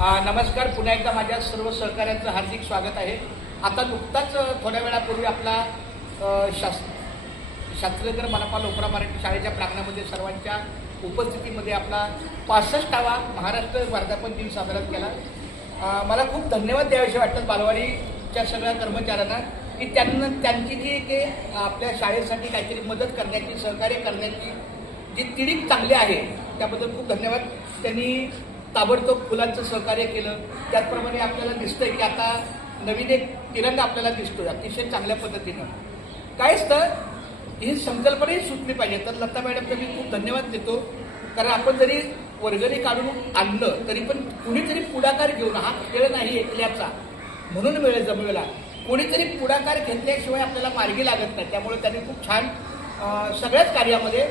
नमस्कार, पुन्हा एकदा माझ्या सर्व सहकाऱ्यांचं हार्दिक स्वागत आहे. आता नुकताच थोड्या वेळापूर्वी आपला शास्त्रीनगर मनपा लोकरा मराठी शाळेच्या प्रांगणामध्ये सर्वांच्या उपस्थितीमध्ये आपला 65वा महाराष्ट्र वर्धापन दिन साजरा केला. मला खूप धन्यवाद द्यावेसे वाटतात बालवाडीच्या सगळ्या कर्मचाऱ्यांना की त्यांना त्यांची जी की आपल्या शाळेसाठी काहीतरी मदत करण्याची, सहकार्य करण्याची जी तिडीक चांगली आहे त्याबद्दल खूप धन्यवाद. त्यांनी ताबडतोब फुलांचं सहकार्य केलं. त्याचप्रमाणे आपल्याला दिसतंय की आता नवीन एक तिरंगा आपल्याला दिसतोय अतिशय चांगल्या पद्धतीनं. काय असतं, ही संकल्पनाही सुचली पाहिजे. तर लता मॅडमचा मी खूप धन्यवाद देतो, कारण आपण जरी वर्गणी काढून आणलं तरी पण कुणीतरी पुढाकार घेऊन, हा खेळ नाही एकल्याचा म्हणून वेळ जमवेला, कोणीतरी पुढाकार घेतल्याशिवाय आपल्याला मार्गी लागत नाही. त्यामुळे त्यांनी खूप छान सगळ्याच कार्यामध्ये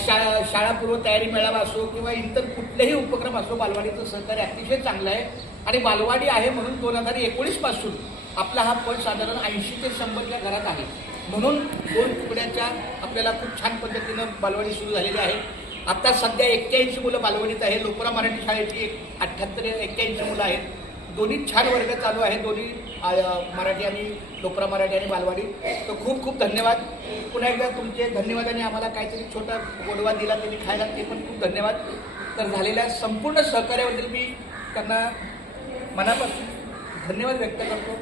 शाळापूर्व तयारी मेळावा असो किंवा इतर कुठलेही उपक्रम असो, बालवाडीचं सहकार्य अतिशय चांगलं आहे. आणि बालवाडी आहे म्हणून 2019 पासून आपला हा पट साधारण 80 ते 100च्या घरात आहे. म्हणून 2 तुकड्याच्या आपल्याला खूप छान पद्धतीनं बालवाडी सुरू झालेली आहे. आता सध्या 81 मुलं बालवाडीत आहे. लोकरा मराठी शाळेची 78-81 मुलं आहेत. दोन्ही छान वर्ग चालू आहे, दोन्ही मराठी आणि लोकरा मराठी आणि बालवाडी. तर खूप खूप धन्यवाद. पुन्हा एकदा तुमचे धन्यवाद. आणि आम्हाला काहीतरी छोटा गोडवा दिला त्यांनी खायला, ते पण खूप धन्यवाद. तर झालेल्या संपूर्ण सहकार्याबद्दल मी त्यांना मनापासून धन्यवाद व्यक्त करतो.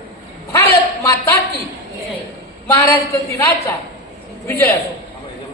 भारत माता की, महाराष्ट्र दिनाचा विजय असो.